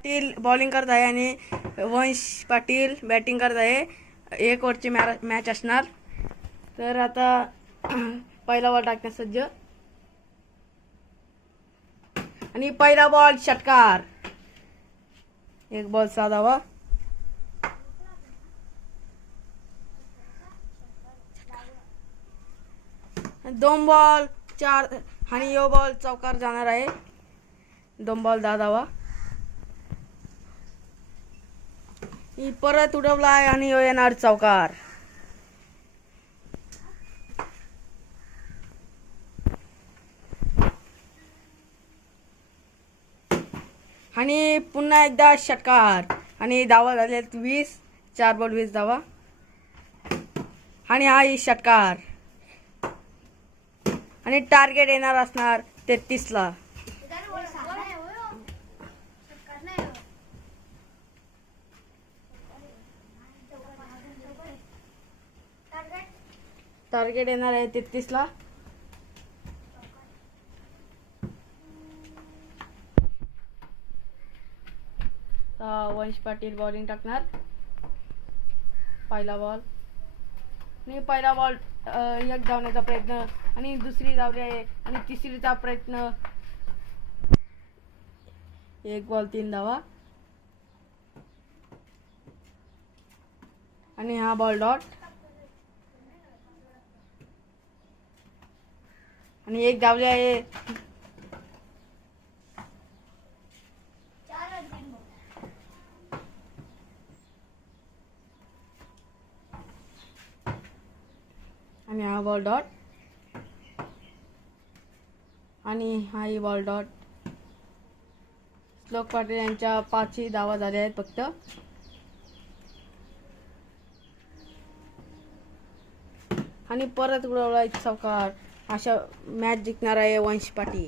Patil bowling करत आहे आणि वंश पाटील बॅटिंग करत आहे. 1 ओव्हरची मॅच असणार. तर आता पहिला बॉल टाकण्यास सज्ज आणि पहिला बॉल षटकार. 1 बॉल 6 धावा. दोन बॉल 4 आणि यो बॉल चौकार जाणार आहे. 2 बॉल 10 धावा. ही परत उडवला आहे आणि यो येणार चौकार. आणि पुन्हा एकदा षटकार आणि धावा झाले 20. 4 बॉल 20 धावा. आणि हा षटकार आणि टार्गेट येणार असणार 33 ला. टार्गेट येणार आहे 33 ला. वंश पाटील बॉलिंग टाकणार. पहिला बॉल आणि पहिला बॉल एक धावण्याचा प्रयत्न आणि दुसरी धावली आहे आणि तिसरीचा प्रयत्न. 1 बॉल 3 धावा. आणि हा बॉल डॉट आणि 1 धावली आहे. आणि हा बॉल डॉट आणि हाही बॉल डॉट. श्लोक पाटील यांच्या 5 धावा झाल्या आहेत फक्त. आणि परत उडवला चौकार. अशा मॅच जिंकणार आहे वंश पाटील.